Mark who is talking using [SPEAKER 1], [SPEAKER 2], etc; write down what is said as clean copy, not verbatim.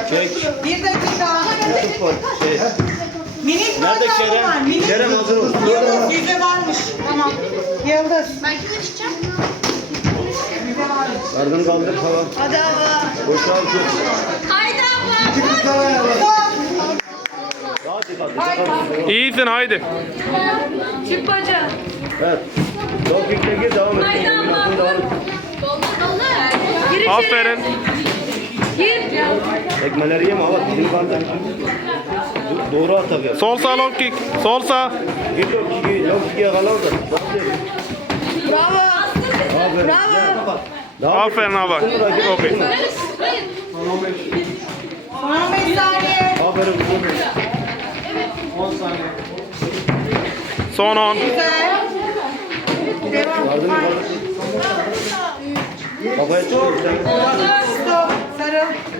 [SPEAKER 1] Çek.
[SPEAKER 2] Bir dakika.
[SPEAKER 1] Şey.
[SPEAKER 2] Minik
[SPEAKER 1] Nerede
[SPEAKER 2] portakal
[SPEAKER 1] Kerem?
[SPEAKER 2] var, minik.
[SPEAKER 1] Kerem hazır ol.
[SPEAKER 2] Yıldız yüzde varmış. Tamam. Yıldız.
[SPEAKER 3] Ben kime çıkacağım?
[SPEAKER 2] Yüzde varmış.
[SPEAKER 1] Ardını kaldır falan.
[SPEAKER 3] Hadi abla.
[SPEAKER 1] Boşal çok.
[SPEAKER 3] Haydi abla.
[SPEAKER 1] Daha dikkatli.
[SPEAKER 4] İyisin haydi.
[SPEAKER 3] Çık baca.
[SPEAKER 1] Evet. Çok yükle gir devam et.
[SPEAKER 3] Haydi abla.
[SPEAKER 1] Devam et.
[SPEAKER 3] Gir içeri.
[SPEAKER 4] Aferin.
[SPEAKER 3] Gir.
[SPEAKER 1] Tekmeleri yeme ama bizim kaldır. Doğru at tabii.
[SPEAKER 4] Sol sağ long kick. Sol sağ.
[SPEAKER 1] Gir yok kiki. Yok kiki yakalar da.
[SPEAKER 3] Bravo.
[SPEAKER 1] Aferin.
[SPEAKER 3] Bravo.
[SPEAKER 1] Daha
[SPEAKER 4] Aferin abi. Okey.
[SPEAKER 2] Son 15 saniye.
[SPEAKER 1] Aferin.
[SPEAKER 4] Son 10.
[SPEAKER 2] Güzel. Devam.
[SPEAKER 1] Ardını
[SPEAKER 2] Haydi.
[SPEAKER 1] kaldır. Kafaya çıkıyor.
[SPEAKER 2] Stop. Sarıl.